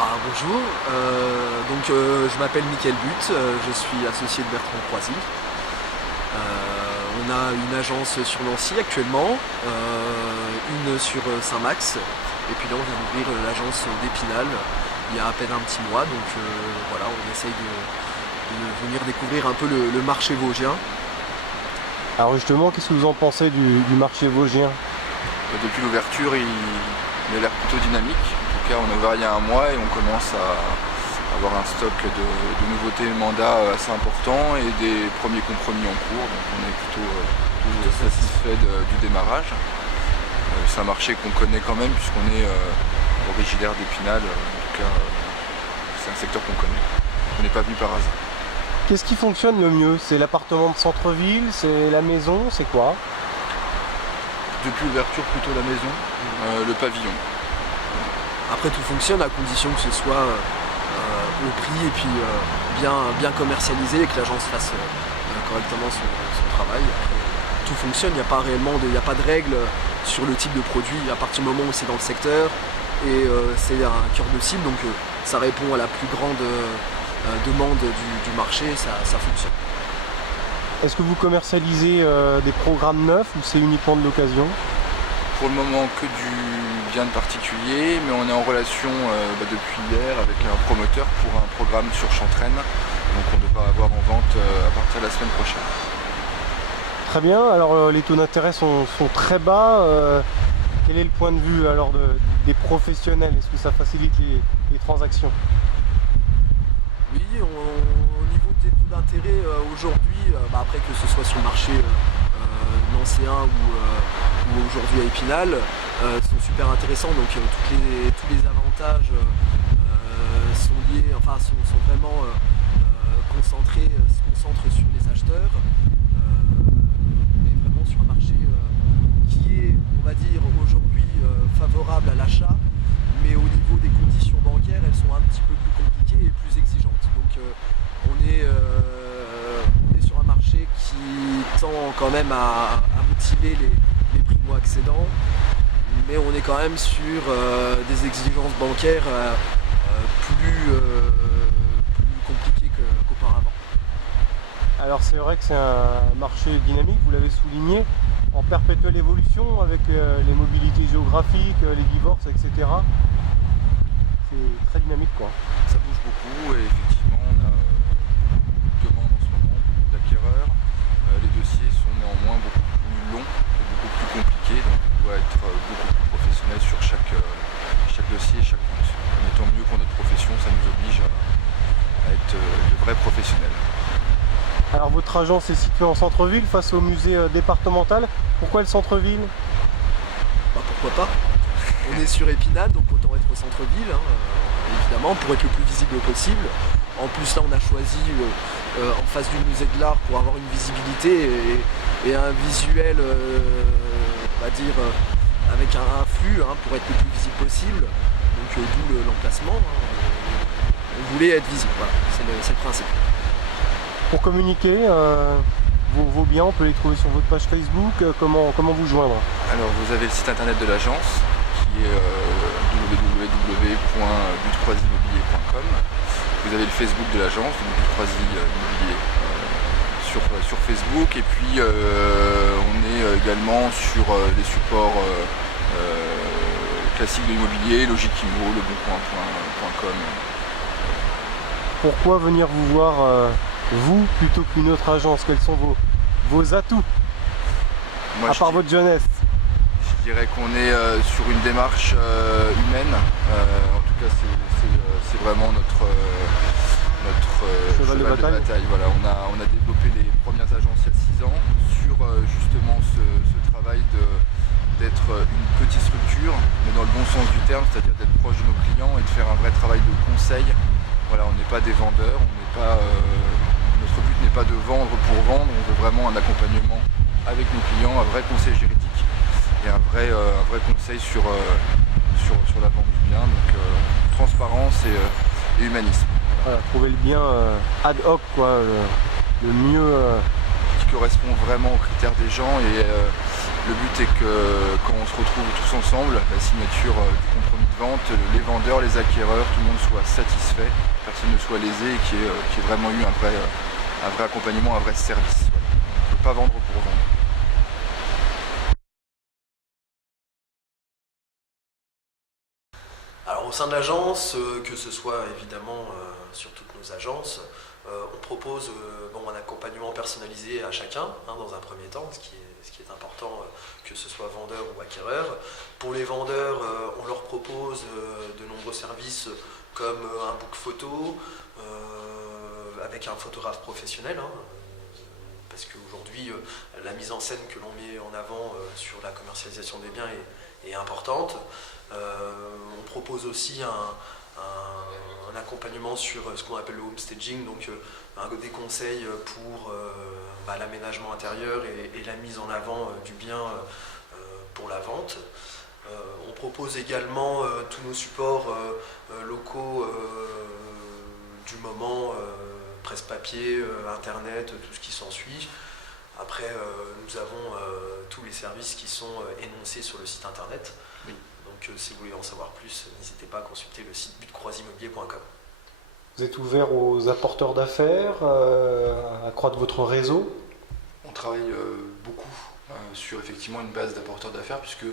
Bonjour, je m'appelle Mickaël But, je suis associé de Bertrand Croisy. On a une agence sur Nancy actuellement, une sur Saint-Max, et puis là on vient d'ouvrir l'agence d'Épinal il y a à peine un petit mois, donc voilà, on essaye de venir découvrir un peu le marché vosgien. Alors justement, qu'est-ce que vous en pensez du marché vosgien? Depuis l'ouverture, il a l'air plutôt dynamique. En tout cas, on a ouvert il y a un mois et on commence à avoir un stock de nouveautés mandats assez important et des premiers compromis en cours. Donc on est plutôt satisfait du démarrage. C'est un marché qu'on connaît quand même puisqu'on est originaire d'Épinal. En tout cas, c'est un secteur qu'on connaît. On n'est pas venu par hasard. Qu'est-ce qui fonctionne le mieux? C'est l'appartement de centre-ville? C'est la maison? C'est quoi? Depuis l'ouverture, plutôt la maison, le pavillon. Après tout fonctionne à condition que ce soit au prix et puis bien commercialisé et que l'agence fasse correctement son travail. Tout fonctionne, il n'y a pas de règles sur le type de produit à partir du moment où c'est dans le secteur et c'est un cœur de cible, donc ça répond à la plus grande demande du marché, ça fonctionne. Est-ce que vous commercialisez des programmes neufs ou c'est uniquement de l'occasion? Pour le moment que du bien de particulier, mais on est en relation depuis hier avec un promoteur pour un programme sur Chantraine, donc on devra avoir en vente à partir de la semaine prochaine. Très bien, alors les taux d'intérêt sont très bas. Quel est le point de vue alors des professionnels? Est-ce que ça facilite les transactions? Oui, au niveau des taux d'intérêt aujourd'hui, après que ce soit sur le marché nancéen ou aujourd'hui à Épinal, sont super intéressants. Donc tous les avantages sont liés, sont vraiment concentrés, se concentrent sur les acheteurs. On est vraiment sur un marché qui est, on va dire, aujourd'hui favorable à l'achat, mais au niveau des conditions bancaires, elles sont un petit peu plus compliquées et plus exigeantes. Donc on est sur un marché qui tend quand même à motiver les primo-accédants, mais on est quand même sur des exigences bancaires plus compliquées qu'auparavant. Alors c'est vrai que c'est un marché dynamique, vous l'avez souligné, en perpétuelle évolution avec les mobilités géographiques, les divorces, etc. C'est très dynamique quoi. Ça bouge beaucoup et effectivement on a beaucoup de demandes en ce moment, beaucoup d'acquéreurs. Les dossiers sont néanmoins beaucoup plus longs et beaucoup plus compliqués, donc on doit être beaucoup plus professionnel sur chaque dossier et chaque compte. Mais tant mieux pour notre profession, ça nous oblige à être de vrais professionnels. Alors votre agence est située en centre-ville face au musée départemental. Pourquoi le centre-ville? Pourquoi pas? On est sur Épinal, donc autant être au centre-ville, évidemment, pour être le plus visible possible. En plus là on a choisi en face du musée de l'art pour avoir une visibilité et un visuel, on va dire, avec un flux pour être le plus visible possible. Donc d'où l'emplacement. On voulait être visible, voilà, c'est le principe. Pour communiquer vos biens, on peut les trouver sur votre page Facebook. Comment vous joindre? Alors vous avez le site internet de l'agence qui est www.butcroisyimmobilier.com. Vous avez le Facebook de l'agence, donc But Croisy Immobilier sur Facebook, et puis on est également sur les supports classiques de l'immobilier, Logiquimo, leboncoin.com. Pourquoi venir vous voir vous plutôt qu'une autre agence? Quels sont vos atouts? Moi, à part votre jeunesse? Je dirais qu'on est sur une démarche humaine. En tout cas, c'est vraiment notre cheval de bataille. Voilà, on a développé les premières agences il y a 6 ans sur justement ce travail d'être une petite structure, mais dans le bon sens du terme, c'est-à-dire d'être proche de nos clients et de faire un vrai travail de conseil. Voilà, on n'est pas des vendeurs, notre but n'est pas de vendre pour vendre, on veut vraiment un accompagnement avec nos clients, un vrai conseil juridique et un vrai conseil sur la vente du bien, donc transparence et humanisme. Voilà, trouver le bien ad hoc, quoi, le mieux. Qui correspond vraiment aux critères des gens et Le but est que quand on se retrouve tous ensemble, la signature du compromis de vente, les vendeurs, les acquéreurs, tout le monde soit satisfait, personne ne soit lésé et qu'il y ait vraiment eu un vrai accompagnement, un vrai service. On ne peut pas vendre pour vendre. Alors au sein de l'agence, que ce soit évidemment sur toutes nos agences, on propose un accompagnement personnalisé à chacun dans un premier temps, ce qui est important, que ce soit vendeur ou acquéreur. Pour les vendeurs, on leur propose de nombreux services comme un book photo, avec un photographe professionnel, parce qu'aujourd'hui la mise en scène que l'on met en avant sur la commercialisation des biens est importante. On propose aussi un accompagnement sur ce qu'on appelle le home staging, donc des conseils pour l'aménagement intérieur et la mise en avant du bien pour la vente. On propose également tous nos supports locaux du moment, presse papier, internet, tout ce qui s'ensuit. Après, nous avons tous les services qui sont énoncés sur le site internet. Oui. Donc si vous voulez en savoir plus, n'hésitez pas à consulter le site butcroisimmobilier.com. Vous êtes ouvert aux apporteurs d'affaires, à accroître votre réseau? On travaille beaucoup sur effectivement une base d'apporteurs d'affaires puisque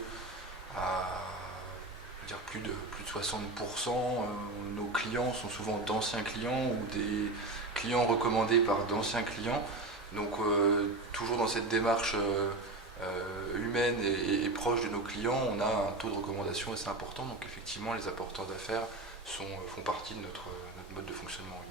plus de 60% nos clients sont souvent d'anciens clients ou des clients recommandés par d'anciens clients. Donc toujours dans cette démarche humaine et proche de nos clients, on a un taux de recommandation assez important. Donc effectivement les apporteurs d'affaires font partie de notre mode de fonctionnement. Oui.